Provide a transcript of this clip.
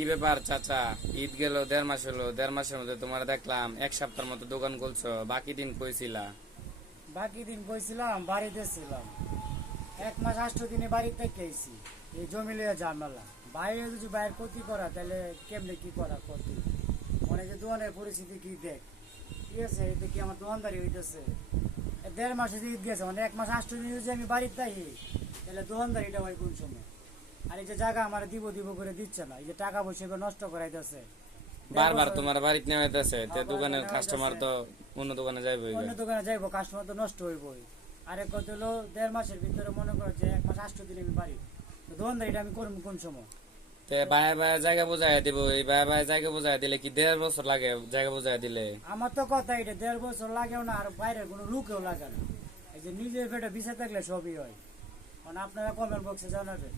কি ব্যাপার চাচা? ঈদ গেল 1.5 মাস হলো, 1.5 মাসের মধ্যে তোমার দেখলাম 1 সপ্তাহের মতো দোকান খুলছো, বাকি দিন কইছিলা? বাকি দিন কইছিলাম বাড়িতে ছিলাম। 1 মাস 8 দিনে বাড়িতে খেয়েছি। এই জমি লিয়ে ঝামেলা। বাইরে যদি বাইরের ক্ষতি করা তাহলে কেমনে কি করা ক্ষতি। মনে যে দোকানের পরিস্থিতি কি দেখ, ঠিক আছে? এতে কি আমার দোকানদারি হইতেছে? 1.5 মাসে যে ঈদ গেছে, মানে 1 মাস 8 দিন যদি আমি বাড়িতে থাকি তাহলে দোকানদারিটা হয় কোন সময়? আর এই যে জায়গা আমার দিব দিব করে দিচ্ছে না, এই যে টাকা পয়সা এবার নষ্ট করাইতেছে। বারবার তোমার বাড়িতে নেওয়া হইতেছে, তে দোকানের কাস্টমার তো অন্য দোকানে যাইবই। অন্য দোকানে যাইবো, কাস্টমার তো নষ্ট হইবই। আরে কত হলো 1.5 মাসের ভিতরে মনে করো যে 1 মাস 8 দিন আমি বাড়ি, তো দোকানদারিটা আমি করবো কোন সময়? তে বায়ে বায়ে জায়গা বুঝাই দিব, এই বায়ে বায়ে জায়গা বুঝাই দিলে কি 1.5 বছর লাগে জায়গা বুঝাই দিলে? আমার তো কথা এটা 1.5 বছর লাগেও না, আর বাইরের কোনো লুকেও লাগে না। এই যে নিজের পেটে বিছে থাকলে সবই হয়। মানে আপনারা কমেন্ট বক্সে জানাবেন।